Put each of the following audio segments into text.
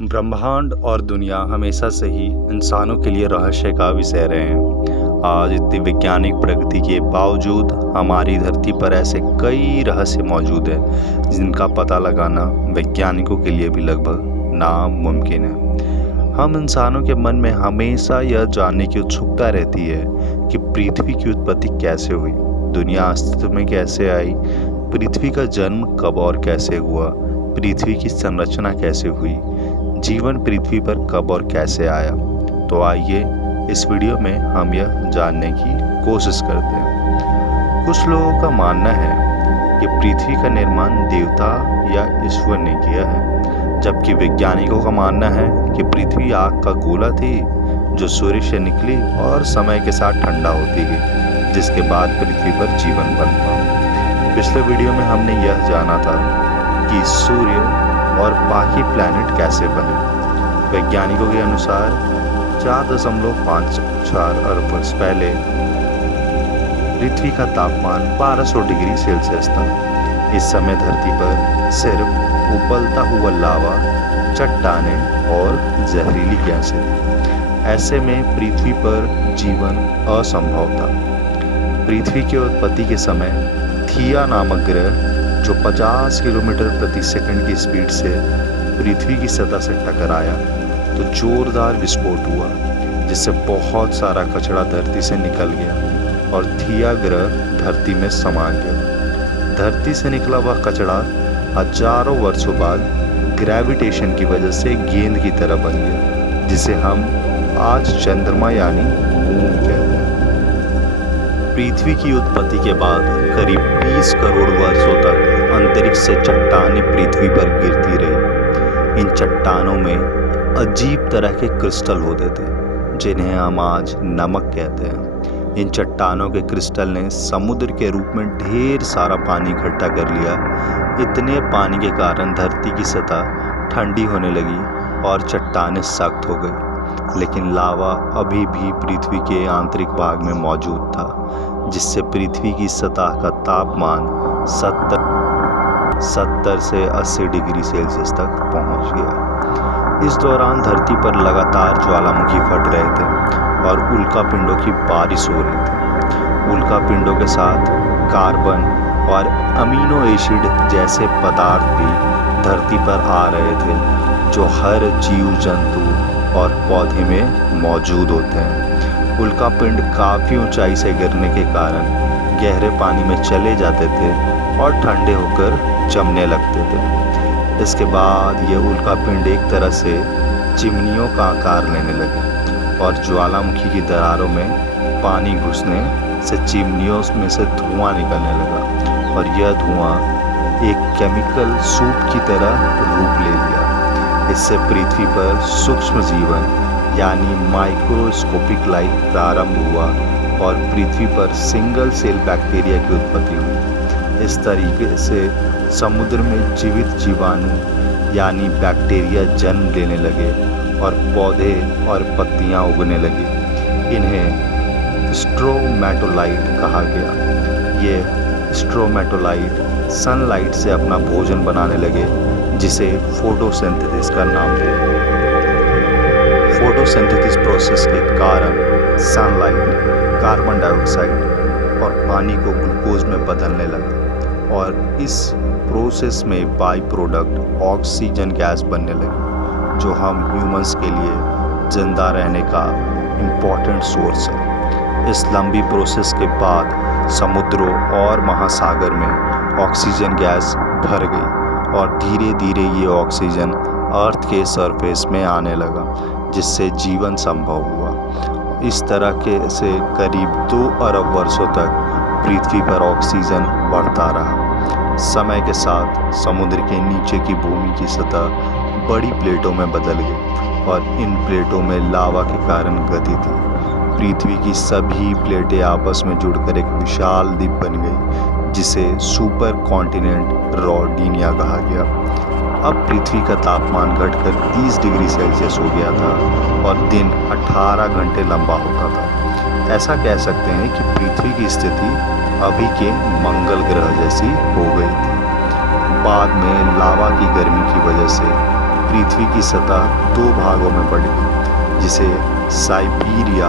ब्रह्मांड और दुनिया हमेशा से ही इंसानों के लिए रहस्य का विषय रहे हैं। आज इतनी वैज्ञानिक प्रगति के बावजूद हमारी धरती पर ऐसे कई रहस्य मौजूद हैं जिनका पता लगाना वैज्ञानिकों के लिए भी लगभग नामुमकिन है। हम इंसानों के मन में हमेशा यह जानने की उत्सुकता रहती है कि पृथ्वी की उत्पत्ति कैसे हुई, दुनिया अस्तित्व में कैसे आई, पृथ्वी का जन्म कब और कैसे हुआ, पृथ्वी की संरचना कैसे हुई, जीवन पृथ्वी पर कब और कैसे आया। तो आइए इस वीडियो में हम यह जानने की कोशिश करते हैं। कुछ लोगों का मानना है कि पृथ्वी का निर्माण देवता या ईश्वर ने किया है, जबकि वैज्ञानिकों का मानना है कि पृथ्वी आग का गोला थी जो सूर्य से निकली और समय के साथ ठंडा होती गई, जिसके बाद पृथ्वी पर जीवन बनता। पिछले वीडियो में हमने यह जाना था कि सूर्य और बाकी प्लैनेट कैसे बने। वैज्ञानिकों के अनुसार 4.54 अरब वर्ष पहले पृथ्वी का तापमान 1200 डिग्री सेल्सियस था। इस समय धरती पर सिर्फ उबलता हुआ लावा, चट्टानें और जहरीली गैसें थी। ऐसे में पृथ्वी पर जीवन असंभव था। पृथ्वी की उत्पत्ति के समय थिया नामक ग्रह जो 50 किलोमीटर प्रति सेकंड की स्पीड से पृथ्वी की सतह से टकराया तो जोरदार विस्फोट हुआ, जिससे बहुत सारा कचरा धरती से निकल गया और थिया ग्रह धरती में समा गया। धरती से निकला वह कचरा हजारों वर्षों बाद ग्रेविटेशन की वजह से गेंद की तरह बन गया, जिसे हम आज चंद्रमा यानी मून कहते हैं। पृथ्वी की उत्पत्ति के बाद करीब 20 करोड़ वर्षों तक अंतरिक्ष से चट्टानें पृथ्वी पर गिरती रही। इन चट्टानों में अजीब तरह के क्रिस्टल होते थे जिन्हें हम आज नमक कहते हैं। इन चट्टानों के क्रिस्टल ने समुद्र के रूप में ढेर सारा पानी इकट्ठा कर लिया। इतने पानी के कारण धरती की सतह ठंडी होने लगी और चट्टानें सख्त हो गई, लेकिन लावा अभी भी पृथ्वी के आंतरिक भाग में मौजूद था, जिससे पृथ्वी की सतह का तापमान 70 से 80 डिग्री सेल्सियस तक पहुंच गया। इस दौरान धरती पर लगातार ज्वालामुखी फट रहे थे और उल्कापिंडों की बारिश हो रही थी। उल्कापिंडों के साथ कार्बन और अमीनो एसिड जैसे पदार्थ भी धरती पर आ रहे थे, जो हर जीव जंतु और पौधे में मौजूद होते हैं। उल्कापिंड काफ़ी ऊंचाई से गिरने के कारण गहरे पानी में चले जाते थे और ठंडे होकर जमने लगते थे। इसके बाद ये उल्कापिंड एक तरह से चिमनियों का आकार लेने लगे और ज्वालामुखी की दरारों में पानी घुसने से चिमनियों में से धुआं निकलने लगा और यह धुआं एक केमिकल सूप की तरह रूप ले लिया। इससे पृथ्वी पर सूक्ष्म जीवन यानी माइक्रोस्कोपिक लाइफ प्रारंभ हुआ और पृथ्वी पर सिंगल सेल बैक्टीरिया की उत्पत्ति हुई। इस तरीके से समुद्र में जीवित जीवाणु यानी बैक्टीरिया जन्म लेने लगे और पौधे और पत्तियां उगने लगी। इन्हें स्ट्रोमेटोलाइट कहा गया। ये स्ट्रोमेटोलाइट सनलाइट से अपना भोजन बनाने लगे, जिसे फोटोसिंथेसिस का नाम दिया। फोटोसिंथेसिस प्रोसेस के कारण सनलाइट कार्बन डाइऑक्साइड और पानी को ग्लूकोज में बदलने लगा और इस प्रोसेस में बाई प्रोडक्ट ऑक्सीजन गैस बनने लगी, जो हम ह्यूमंस के लिए जिंदा रहने का इम्पोर्टेंट सोर्स है। इस लंबी प्रोसेस के बाद समुद्रों और महासागर में ऑक्सीजन गैस भर गई और धीरे धीरे ये ऑक्सीजन अर्थ के सरफेस में आने लगा, जिससे जीवन संभव हुआ। इस तरह के से करीब 2 अरब वर्षों तक पृथ्वी पर ऑक्सीजन बढ़ता रहा। समय के साथ समुद्र के नीचे की भूमि की सतह बड़ी प्लेटों में बदल गई और इन प्लेटों में लावा के कारण गति थी। पृथ्वी की सभी प्लेटें आपस में जुड़कर एक विशाल द्वीप बन गई, जिसे सुपर कॉन्टिनेंट रोडिनिया कहा गया। अब पृथ्वी का तापमान घटकर 30 डिग्री सेल्सियस हो गया था और दिन 18 घंटे लंबा होता था। ऐसा कह सकते हैं कि पृथ्वी की स्थिति अभी के मंगल ग्रह जैसी हो गई थी। बाद में लावा की गर्मी की वजह से पृथ्वी की सतह दो भागों में बढ़ गई, जिसे साइबेरिया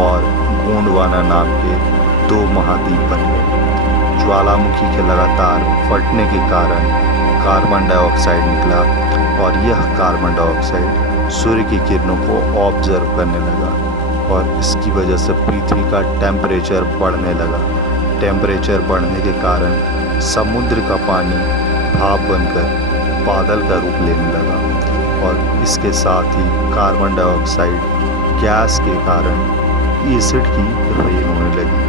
और गोंडवाना नाम के दो महाद्वीप बन गए। ज्वालामुखी के लगातार फटने के कारण कार्बन डाइऑक्साइड निकला और यह कार्बन डाइऑक्साइड सूर्य की किरणों को ऑब्जर्व करने लगा और इसकी वजह से पृथ्वी का टेम्परेचर बढ़ने लगा। टेम्परेचर बढ़ने के कारण समुद्र का पानी भाप बनकर बादल का रूप लेने लगा और इसके साथ ही कार्बन डाइऑक्साइड गैस के कारण एसिड की रेन होने लगी।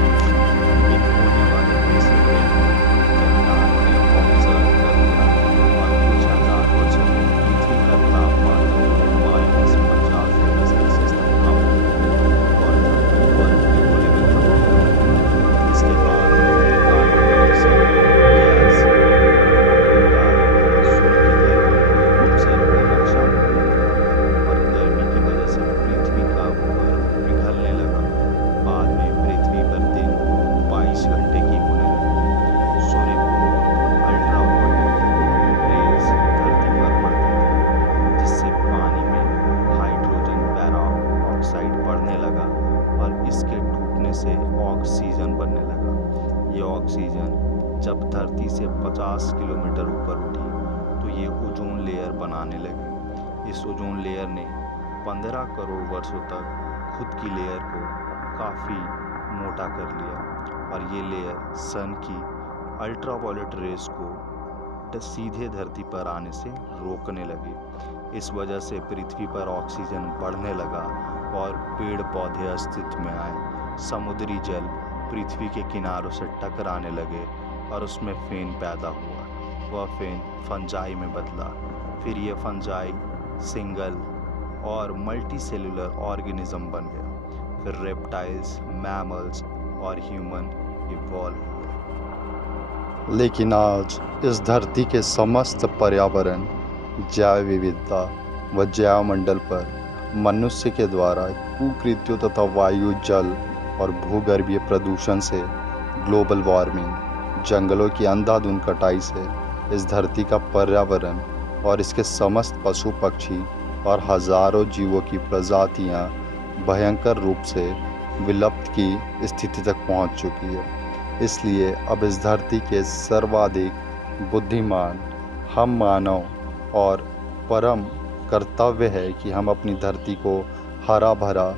से ऑक्सीजन बनने लगा। ये ऑक्सीजन जब धरती से 50 किलोमीटर ऊपर उठी तो ये ओजोन लेयर बनाने लगी। इस ओजोन लेयर ने 15 करोड़ वर्षों तक खुद की लेयर को काफ़ी मोटा कर लिया और ये लेयर सन की अल्ट्रावायलेट रेस को सीधे धरती पर आने से रोकने लगी। इस वजह से पृथ्वी पर ऑक्सीजन बढ़ने लगा और पेड़ पौधे अस्तित्व में आए। समुद्री जल पृथ्वी के किनारों से टकराने लगे और उसमें फेन पैदा हुआ। वह फेन फंजाई में बदला। फिर ये फंजाई सिंगल और मल्टी सेलुलर ऑर्गेनिज्म बन गया। फिर रेप्टाइल्स, मैमल्स और ह्यूमन इवॉल्व हुए। लेकिन आज इस धरती के समस्त पर्यावरण, जैव विविधता व जैवमंडल पर मनुष्य के द्वारा कुकृत्यों तथा वायु, जल और भूगर्भीय प्रदूषण से, ग्लोबल वार्मिंग, जंगलों की अंधाधुंध कटाई से इस धरती का पर्यावरण और इसके समस्त पशु पक्षी और हजारों जीवों की प्रजातियां भयंकर रूप से विलुप्त की स्थिति तक पहुंच चुकी है। इसलिए अब इस धरती के सर्वाधिक बुद्धिमान हम मानव और परम कर्तव्य है कि हम अपनी धरती को हरा भरा,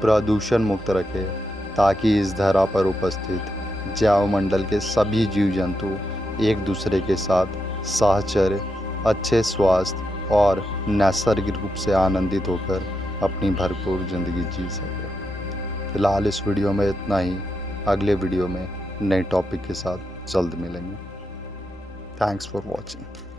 प्रदूषण मुक्त रखें, ताकि इस धरा पर उपस्थित जैवमंडल के सभी जीव जंतु एक दूसरे के साथ साहचर्य, अच्छे स्वास्थ्य और नैसर्गिक रूप से आनंदित होकर अपनी भरपूर ज़िंदगी जी सकें। फिलहाल इस वीडियो में इतना ही। अगले वीडियो में नए टॉपिक के साथ जल्द मिलेंगे। Thanks for watching.